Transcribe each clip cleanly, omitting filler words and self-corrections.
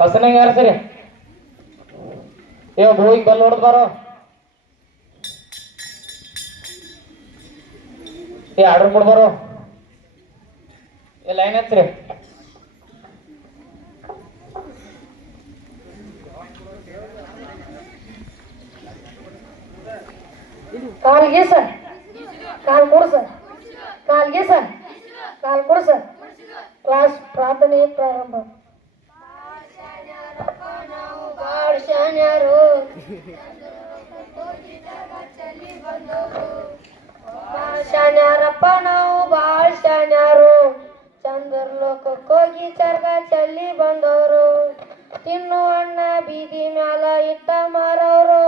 ಹಸನಾಗ ಯಾರು ಸರಿ ಏ ಹೋಗಿ ಬಲ್ ಹೊಡೆದ್ ಬಾರೋ ಏ ಆರ್ಡರ್ ಕೊಡ್ಬಾರೋ ಏ ಲೈನ್ ಹಚ್ಚ್ರಿ ಕಾಲ್ಗೆ ಸರ್ ಕಾಲ್ ಕೊಡು ಸರ್ ಕಾಲ್ಗೆ ಸರ್ ಕಾಲ್ ಕೊಡು ಸರ್ ಕ್ಲಾಸ್ ಪ್ರಾರ್ಥನೆ ಪ್ರಾರಂಭ ನಾವು ಬಾಳ ಶಾಣ್ಯರು ಶಾಣ್ಯಾರಪ್ಪ ನಾವು ಬಾಳ ಶಾಣ್ಯಾರು ಚಂದ್ರ ಲೋಕಕ್ಕೆ ಹೋಗಿ ಚರ್ಗ ಚಲ್ಲಿ ಬಂದವರು ತಿನ್ನು ಅಣ್ಣ ಬೀದಿ ಮ್ಯಾಲ ಇಟ್ಟ ಮಾರವರು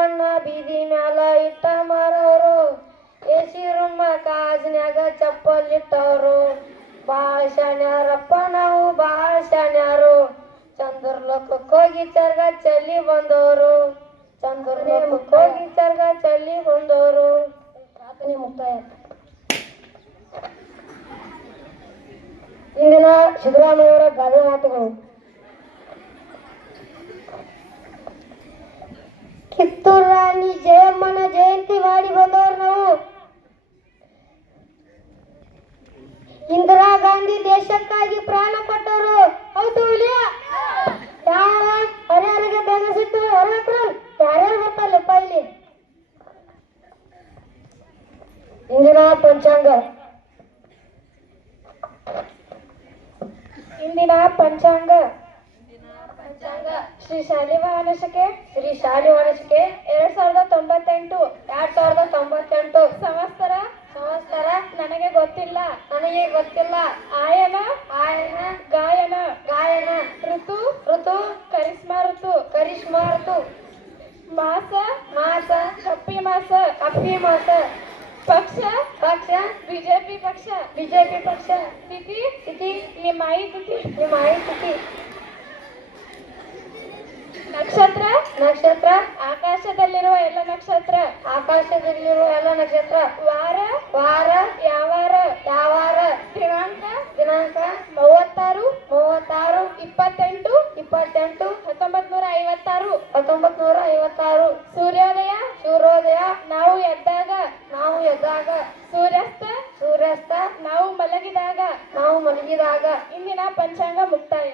ಅಣ್ಣ ಬೀದಿ ಮ್ಯಾಲ ಇಟ್ಟ ಮಾರವರು ಎಸಿ ರೂಮ ಕಾಜಿನ್ಯಾಗ ಚಪ್ಪಲ್ ಇಟ್ಟವರು ಬಾಳ ಶಾಣ್ಯಾರಪ್ಪ ನಾವು ಬಾಳ ಶಾಣ್ಯಾರು ಚಂದ್ರ ಲೋಕಕ್ಕೆ ಹೋಗಿ ಚರ್ಗ ಚಲ್ಲಿ ಬಂದವರು ಚಂದ್ರ ಲೋಕಕ್ಕೆ ಹೋಗಿ ಚರ್ಗ ಚಲ್ಲಿ ಬಂದವರು ಪ್ರಾರ್ಥನೆ ಮುಕ್ತಾಯ. ಇಂದಿನ ಸಿದ್ದರಾಮಯ್ಯವರ ಗಾದೆ ಮಾತುಗಳು. ಕಿತ್ತೂರು ರಾಣಿ ಜಯಮ್ಮನ ಜಯಂತಿ ಮಾಡಿ ಬಂದವರು ನಾವು. ಇಂದಿರಾ ಗಾಂಧಿ ದೇಶಕ್ಕಾಗಿ ಪ್ರಾಣ ಕೊಟ್ಟವರು. ಹೌದು ಯಾವ ಹರಿಹರಿಗೆ ಬೇಗ ಸಿಟ್ಟು ಯಾರ್ಯಾರು ಗೊತ್ತಲ್ಲಪ್ಪ ಇಲ್ಲಿ. ಇಂದಿನ ಪಂಚಾಂಗ. ಇಂದಿನ ಪಂಚಾಂಗ ಶ್ರೀ ಶಾಲಿವಾಹನ ಶಕೆ 2098 ಸಂವತ್ಸರ ನನಗೆ ಗೊತ್ತಿಲ್ಲ ಆಯನ ಗಾಯನ ಋತು ಕರಿಷ್ಮಾ ಋತು ಮಾಸ ಕಪ್ಪಿ ಮಾಸ ಪಕ್ಷ ಬಿಜೆಪಿ ಪಕ್ಷ ತಿಥಿ ನಿಮಾಯಿ ತಿಥಿ ನಕ್ಷತ್ರ ಆಕಾಶದಲ್ಲಿರುವ ಎಲ್ಲ ನಕ್ಷತ್ರ ವಾರ ಯಾವಾರ ದಿನಾಂಕ 36 28 1956 ಸೂರ್ಯೋದಯ ನಾವು ಎದ್ದಾಗ ಸೂರ್ಯಾಸ್ತ ನಾವು ಮಲಗಿದಾಗ ಇಂದಿನ ಪಂಚಾಂಗ ಮುಕ್ತಾಯ.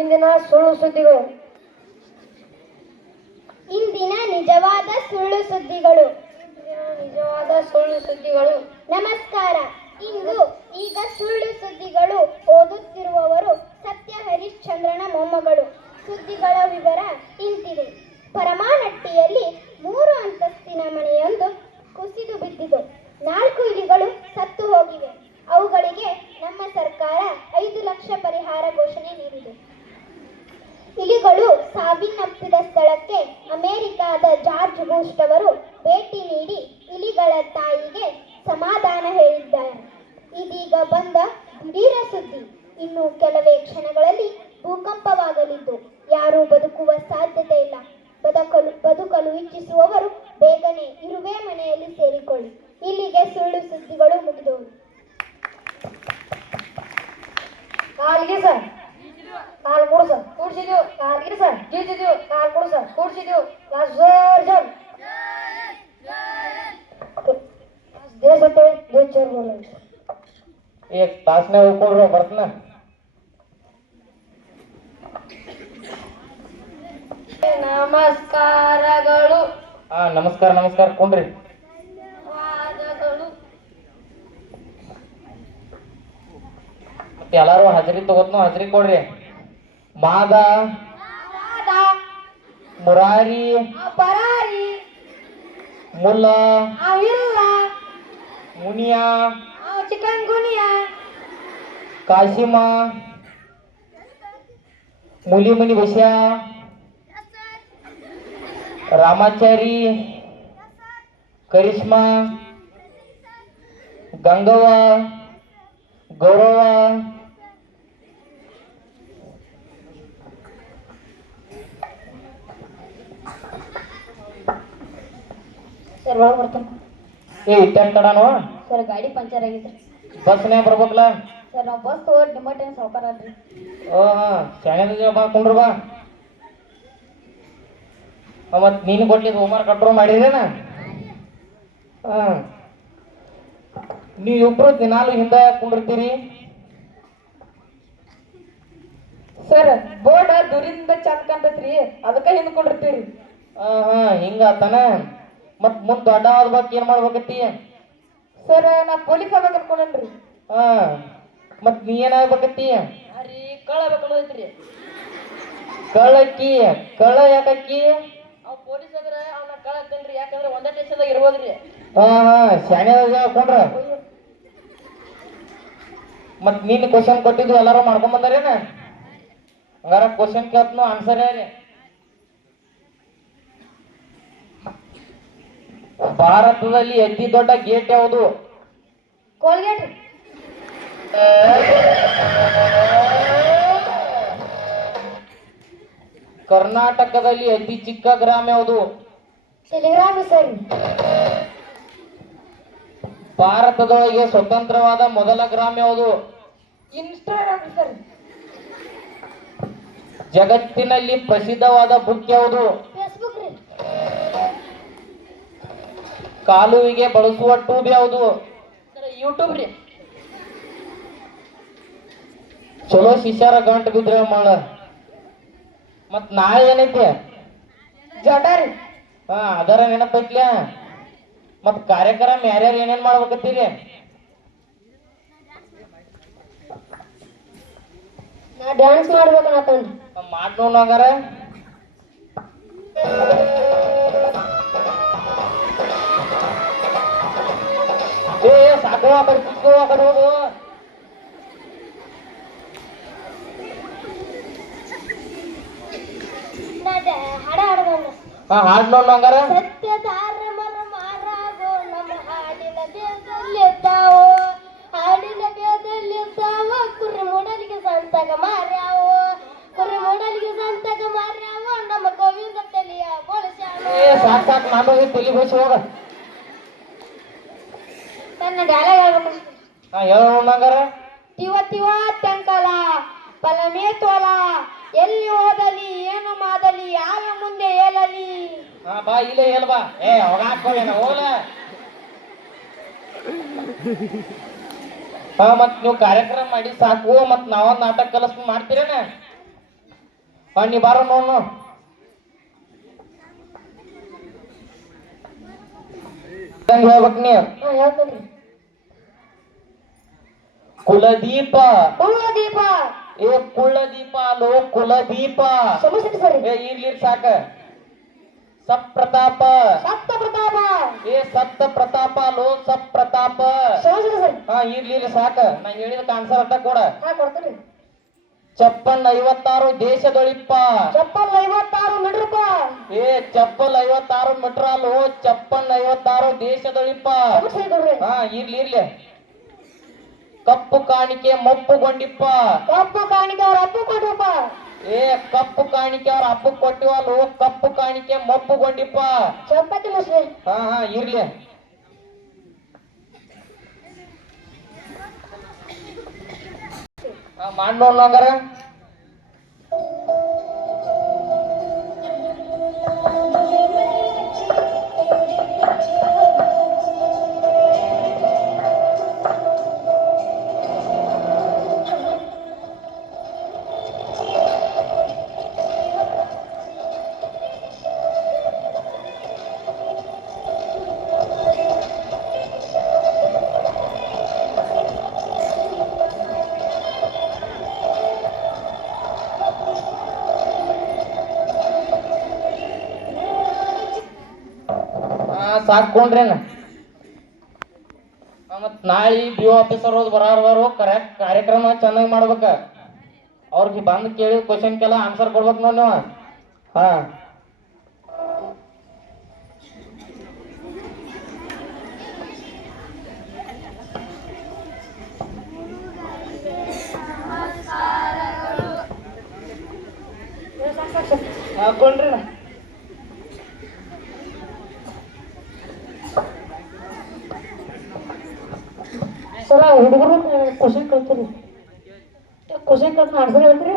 ಇಂದಿನ ಸುಳ್ಳು ಸುದ್ದಿಗಳು. ಇಂದಿನ ನಿಜವಾದ ಸುಳ್ಳು ಸುದ್ದಿಗಳು. ನಮಸ್ಕಾರ. ಈಗ ಸುಳ್ಳು ಸುದ್ದಿಗಳು ಓದುತ್ತಿರುವವರು ಸತ್ಯ ಹರಿಶ್ಚಂದ್ರನ ಮೊಮ್ಮಗಳು. ಸುದ್ದಿಗಳ ವಿವರ ಇಂತಿದೆ. ಪರಮಾನಟ್ಟಿಯಲ್ಲಿ 3 ಅಂತಸ್ತಿನ ಮನೆಯೊಂದು ಕುಸಿದು ಬಿದ್ದಿತು. 4 ಇಲಿಗಳು ಸತ್ತು ಹೋಗಿವೆ. ಅವುಗಳಿಗೆ ನಮ್ಮ ಸರ್ಕಾರ 5 ಲಕ್ಷ ಪರಿಹಾರ ಘೋಷಣೆ ನೀಡಿದೆ. ಇಲಿಗಳು ಸಾವಿನಪ್ಪಿದ ಸ್ಥಳಕ್ಕೆ ಅಮೆರಿಕಾದ ಜಾರ್ಜ್ ಬೂಸ್ಟ್ ಅವರು ಭೇಟಿ ನೀಡಿ ಇಲಿಗಳ ತಾಯಿಗೆ ಸಮಾಧಾನ ಹೇಳಿದ್ದಾರೆ. ಇದೀಗ ಬಂದ ದಿಢೀರ ಸುದ್ದಿ. ಇನ್ನು ಕೆಲವೇ ಕ್ಷಣಗಳಲ್ಲಿ ಭೂಕಂಪವಾಗಲಿದ್ದು ಯಾರೂ ಬದುಕುವ ಸಾಧ್ಯತೆ ಇಲ್ಲ. ಬದುಕಲು ಇಚ್ಛಿಸುವವರು ಬೇಗನೆ ಇರುವೆ ಮನೆಯಲ್ಲಿ ಸೇರಿಕೊಳ್ಳಿ. ಇಲ್ಲಿಗೆ ಸುಳ್ಳು ಸುದ್ದಿಗಳು ಮುಗಿದವು. ಕಾಲ್ಗೆ ಸರ್ ಕಾಲ್ ಕೊಡು ಸರ್ ಕೂಡ್ಸಿದ್ವು. ಕಾಲ್ಗೆ ಸರ್ ಜೀತಿದ್ವು. ಕಾಲ್ ಕೊಡು ಸರ್ ಕೂಡ್ಸಿದ್ವು. ಏ ಕ್ಲಾಸ್ನಾಗ ಹೋಗ್ಕೊಡ್ರು ಬರ್ತನ. ನಮಸ್ಕಾರಗಳು. ನಮಸ್ಕಾರ ಕೊಂಡ್ರಿ. ಮತ್ತೆ ಎಲ್ಲಾರು ಹಾಜರಿ ತಗೋತ್ನೋ ಹಾಜರಿ ಕೊಡ್ರಿ. ಮಾದ ಮುರಾರಿ ಮುಲ್ಲಾ ಮುನಿಯಾ ಚಿಕನ್ಗುನಿಯಾ ಕಾಶಿಮಾ ಮುಲಿಮನಿ ಬಸ್ಯಾ ರಾಮಾಚಾರಿ ಕರಿಷ್ಮಾ ಗಂಗವ್ವ ಗೌರವ ಸರ್ ಒಳಗೆ ಬರ್ತಾನೆ. ಇಟ್ಟೆ ತಡಾನು ಸರ್ ಗಾಡಿ ಪಂಚರ್ ಆಗಿತ್ತು. ಬಸ್ನ್ಯಾಗ ಬರ್ಬೇಕಲ್ಲ. ಸರ್ ನಾವು ಬಸ್ ತಗೋಡ್ ನಿಮ್ಮ ಟೈಮ್ ಸಾವುಕಾರ ಅಲ್ರಿ. ಶಾಣೆದ ಮಾಡ್ಕೊಂಡ್ರು ಬಾ. ಮತ್ ನೀನು ಕೊಟ್ಟಿದ್ದು ಹೋಮ್ವರ್ಕ್ ಕಂಟ್ರೋಲ್ ಮಾಡಿದೇನ? ನೀವು ಇಬ್ರು ದಿನಾಲು ಹಿಂದೆ ಕುಂಡಿರ್ತೀರಿ. ಸರ್ ಬೋರ್ಡ್ ದೂರಿಂದ ಚಂದ ಕಾಣ್ತೈತ್ರಿ, ಅದಕ್ಕೆ ಹಿಂದ್ಕೊಂಡಿರ್ತೀರಿ. ಹಿಂಗಾತನ. ಮತ್ ಮುಂದ್ ದೊಡ್ಡ ಆದ್ಬೇಕು ಏನ್ ಮಾಡ್ಬೇಕತ್ತಿ? ಸರ್ ನಾ ಪೊಲೀಸ್ ಆಗ್ಬೇಕು ಅನ್ಕೊಂಡೇನ್ರಿ. ಮತ್ ನೀ ಏನಾಗ್ಬೇಕತ್ತಿ? ರೀ ಕಳ್ಬೇಕೈತ್ರಿ. ಕಳ್ಳಕ್ಕಿ ಕಳ್ಳ ಯಾಕಕ್ಕಿ? ಅವ್ ಪೊಲೀಸ್ ಆದ್ರೆ ಅವ್ನ ಕಳತ್ತೇನ್ರಿ, ಯಾಕಂದ್ರೆ ಒಂದೇ ದೇಶದಾಗ ಇರ್ಬೋದ್ರಿ. ಶಾಣೆ ಹಾಕೊಂಡ್ರ. ಮತ್ ನೀನ್ ಕ್ವಶನ್ ಕೊಟ್ಟಿದ್ದು ಎಲ್ಲಾರು ಮಾಡ್ಕೊಂಡ್ ಬಂದಾರೇನ? ಹಂಗಾರ ಕ್ವಶನ್ ಕೇಳ್ತನು ಆನ್ಸರ್ ಯಾರಿ? ಭಾರತದಲ್ಲಿ ಅತಿ ದೊಡ್ಡ ಗೇಟ್ ಯಾವುದು? ಕೋಲ್ಗೇಟ್. ಕರ್ನಾಟಕದಲ್ಲಿ ಅತಿ ಚಿಕ್ಕ ಗ್ರಾಮ ಯಾವುದು? Telegram sir. ಭಾರತದೊಳಗೆ ಸ್ವತಂತ್ರವಾದ ಮೊದಲ ಗ್ರಾಮ ಯಾವುದು? Instagram sir. ಜಗತ್ತಿನಲ್ಲಿ ಪ್ರಸಿದ್ಧವಾದ ಬುಕ್ ಯಾವುದು? ಫೇಸ್ಬುಕ್ ರೀ. ಕಾಲುವಿಗೆ ಬಳಸುವ ಟ್ಯೂಬ್ ಯಾವುದು? ಸರ್ ಯೂಟ್ಯೂಬ್ ರೀ. ಚಲೋ ಶಿಷ್ಯರ ಗಂಟು ಬಿದ್ರೆ ಮಾಡ. ಮತ್ ನಾಳೆ ಏನೈತಿ? ಜಟ ರೀ. ಅದರ ನೆನಪೈತ್ಲ. ಮತ್ ಕಾರ್ಯಕ್ರಮ ಯಾರ್ಯಾರು ಏನೇನ್ ಮಾಡ್ಬೇಕತ್ತೀರಿ? ನಾ ಡ್ಯಾನ್ಸ್ ಮಾಡ್ಬೇಕನ್ನತ್ತನ್ರಿ. ಮಾಡ್ ನೋಡ್ ಹಂಗಾರ. ಸಾಕು ಆ ಕಡೆ ಕುತ್ಕೋ, ಆ ಕಡೆ ಹೋಗು. ಹಾಡ ಹಾಡೋದಲ್ಲ. ಹಾಡ್ ನೋಡ್ ಹಂಗಾರ. ಸತ್ಯದಾರ ಮರ ಮಾರಾಗೋ ನಮ್ಮ ಹಾಡಿನ ಬೇದಲ್ಲಿದ್ದಾವೋ, ಹಾಡಿನ ಬೇದಲ್ಲಿದ್ದಾವ, ಕುರಿ ಮೂಡಲಿಗೆ ಸಂತಗ ಮಾರ್ಯಾವೋ, ಕುರಿ ಮೂಡಲಿಗೆ ಸಂತಗ ಮಾರ್ಯಾವೋ, ನಮ್ಮ ಗೋವಿಂದ ತಲಿಯ ಬೋಳ್ಸ್ಯಾವೋ. ಸಾಕ್ ಸಾಕ್ ನಾನು ತಲಿ ಬೋಳ್ಸಿ ಹೋಗ. ನನ್ನ ಡೈಲಾಗ್ ಹೇಳ್ಬೇಕು. ಹೇಳ ನೋಡ್ ಹಂಗಾರ. ತಿವ ತಿವ ಟಂಕಲ ಪಲಮೇ ತೋಲ, ಎಲ್ಲಿ ಹೋದಲಿ ಏನು ಮಾದಲಿ, ಯಾರ ಮುಂದೆ ಹೇಳಲಿ. ಬಾ ಇಲ್ಲೇ ಹೇಳ ಬಾ. ಹೋಗಾಕೋಣ ಹೋಲ. ಮತ್ ನೀವು ಕಾರ್ಯಕ್ರಮ ಮಾಡಿ ಸಾಕು. ಮತ್ ನಾವೊಂದ್ ನಾಟಕ ಕಲಸ್ ಮಾಡ್ತೀರೇನ? ನೀ ಬಾರ ನೋಡ್. ಹೇಳ್ಬೇಕ್ ನೀ. ಹೇಳ್ತೇನ್ರಿ. ಕುಲದೀಪ. ಕುಲದೀಪ. ಕುಲದೀಪ ಅಲ್ಲೋ ಕುಲದೀಪ. ಸಮಸ್ಯೆ ಸರಿ. ಇರ್ಲಿ ಸಾಕ. ಸಪ್ರತಾಪ. ಸಪ್ತ ಪ್ರತಾಪ. ಸಪ್ತ ಪ್ರತಾಪ ಅಲ್ಲೋ ಸಪ್ರತಾಪ. ಸಮಸ್ಯೆ ಸರಿ. ಇರ್ಲಿ ಸಾಕ. ನಾ ಹೇಳಿದ ಆನ್ಸರ್ ಅಟ್ಟ ಕೊಡ. ಕೊಡ್ತೀನಿ. ಚಪ್ಪಲ್ 56 ದೇಶದೊಳಿಪ್ಪ. ಚಪ್ಪಲ್ 56 ಮೀಟರ್ಪ. ಚಪ್ಪಲ್ 56 ಮೀಟರ್ ಅಲ್ಲೋ ಚಪ್ಪಲ್ 56 ದೇಶದೊಳಿಪ್ಪ. ಇರ್ಲಿ. ಕಪ್ಪು ಕಾಣಿಕೆ ಮಪ್ಪುಗೊಂಡಿಪ್ಪ. ಕಪ್ಪು ಕಾಣಿಕೆ ಅವ್ರ ಅಪ್ಪ ಕೊಟ್ಟಪ್ಪ. ಕಪ್ಪು ಕಾಣಿಕೆ ಅವ್ರ ಹಬ್ಬ ಕೊಟ್ಟಿವಲ್ಲು. ಕಪ್ಪು ಕಾಣಿಕೆ ಮಪ್ಪುಗೊಂಡಿಪ್ಪ. ಚಪಾತಿ ಮೊಸಳೆ. ಇರ್ಲಿ. ಮಾಡ್ ನೋಡ್ ಹಂಗಾರ. ಸಾಕೊಂಡ್ರೇನ? ಮತ್ ನಾಳೆ ಬಿ ಆಫೀಸರ್ ಹೋದ್ ಬರೋರು ಕರೆಕ್ಟ್ ಕಾರ್ಯಕ್ರಮ ಚೆನ್ನಾಗಿ ಮಾಡ್ಬೇಕ. ಅವ್ರಿಗೆ ಬಂದ್ ಕೇಳಿದ ಕ್ವಶನ್ಗೆಲ್ಲ ಆನ್ಸರ್ ಕೊಡ್ಬೇಕು ನೋಡಿ ನೀವು. ಹಾಕೊಂಡ್ರಿ ಸರ ಹುಡುಗರು ಕ್ವಶನ್ ಕಳ್ತೀರಿ. ಕ್ವಶನ್ ಕೇಳ್ತಾನೆ ಆನ್ಸರ್ ಹೇಳ್ತೀರಿ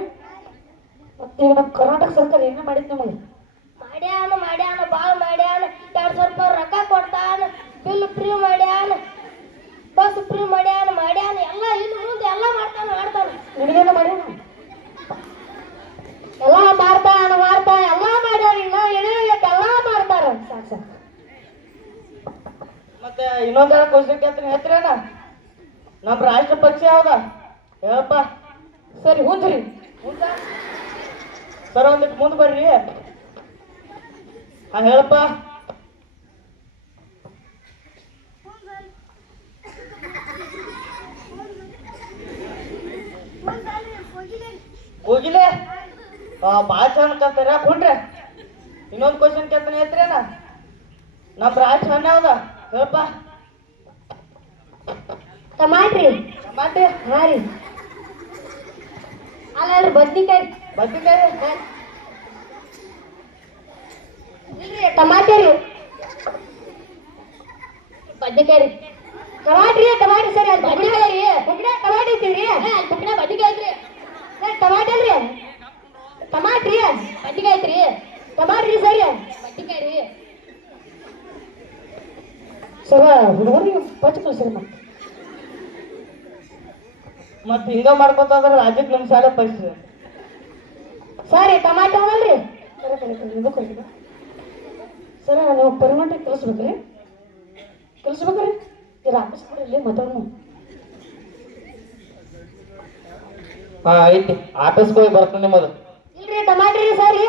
ಮತ್ತೆ ಈಗ ನಮ್ಮ ಕರ್ನಾಟಕ ಸರ್ಕಾರ ಏನೇ ಮಾಡಿತ್ತು ನಮಗೆ ಮಾಡ್ಯಾನ ಭಾಳ ಮಾಡ್ಯಾನ 2,000 ರೂಪಾಯಿ ರೊಕ್ಕ ಕೊಡ್ತಾನ ಬಿಲ್ ಫ್ರೀ ಮಾಡ್ಯಾನ ಬಸ್ ಫ್ರೀ ಮಾಡ್ಯಾನ ಎಲ್ಲ ಇನ್ನು ಮುಂದೆ ಎಲ್ಲ ಮಾಡ್ತಾನೆ ನಿನಗೇನು ಮಾಡ್ಯಾನ ಎಲ್ಲ ಮಾಡ್ತಾನ ಎಲ್ಲ ಮಾಡ್ಯಾರ ಇನ್ನ ಏನೇ ಎಲ್ಲ ಮಾಡ್ತಾರ ಸಾಕು ಸಾಕು ಮತ್ತೆ ಇನ್ನೊಂದು ಕ್ವಶನ್ ಕೇಳ್ತೀನಿ ಹೇಳ್ತೀರೇನ ನಮ್ಮ ರಾಷ್ಟ್ರ ಪಕ್ಷಿ ಯಾವ್ದ ಹೇಳಪ್ಪ ಸರಿ ಹುಂದ್ರಿ ಸರ್ ಒಂದಿಟ್ಟು ಮುಂದೆ ಬರ್ರಿ ಹಾ ಹೇಳಪ್ಪ ಹೋಗಿಲೆ ಭಾಳ ಚಂದ ಕಲ್ತಾರ ಕುಂಡ್ರೆ ಇನ್ನೊಂದು ಕ್ವಶನ್ ಕೇಳ್ತಾನೆ ಹೇಳ್ತೀರೇನ ನಮ್ಮ ರಾಷ್ಟ್ರ ಹಣ್ಣು ಯಾವ್ದ ಹೇಳಪ್ಪ ಟಮಾಟ್ರಿ ಟಮಾಟೆ ಹಾ ರೀ ಅಲ್ಲ ಬದ್ನಿಕಾಯಿ ಬದ್ನಿಕಾಯಿ ಇಲ್ರಿ ಟಮಾಟೆ ರೀ ಬದ್ನಿಕಾಯಿ ರೀ ಟಮಾಟ್ರಿ ಸರಿ ಅಲ್ಲಿ ಬದ್ನಿಕಾಯಿ ರೀ ಪುಗ್ನೆ ಟಮಾಟಿ ಐತಿವ್ರಿ ಅಲ್ಲಿ ಪುಗ್ನೆ ಬದ್ನಿಕಾಯಿ ಐತ್ರಿ ಟಮಾಟೆ ಅಲ್ರಿ ಟಮಾಟ್ರಿ ಬದ್ನಿಕಾಯಿ ಐತ್ರಿ ಟಮಾಟ್ರಿ ಸರಿ ಬದ್ನಿಕಾಯಿ ರೀ ಸರ ಹುಡುಗರಿಗೆ ಪಚ್ಚ ಕಳ್ಸಿರಿ ಮತ್ತೆ ಹಿಂಗ ಮಾಡ್ಕೊತಾದ್ರೆ ರಾಜ್ಯಕ್ಕೆ ನಮ್ಮ ಶಾಲೆ ಪರಿಸ್ಥಿತಿ ಸರಿ ಟಮಾಟೆ ಅವಲ್ರಿ ಸರ ನೀವು ಪರ್ಮನೆಂಟ್ ಕಲಿಸ್ಬೇಕ್ರಿ ಜರ ಆಫೀಸ್ ಕೊಡ್ರಿ ಇಲ್ಲಿ ಮಾತಾಡೋಣ ಹಾ ಐತಿ ಆಫೀಸ್ಗೆ ಹೋಗಿ ಬರ್ತೀನಿ ನಿಮ್ಮದು ಇಲ್ರಿ ಟಮಾಟ್ರಿ ಸರಿ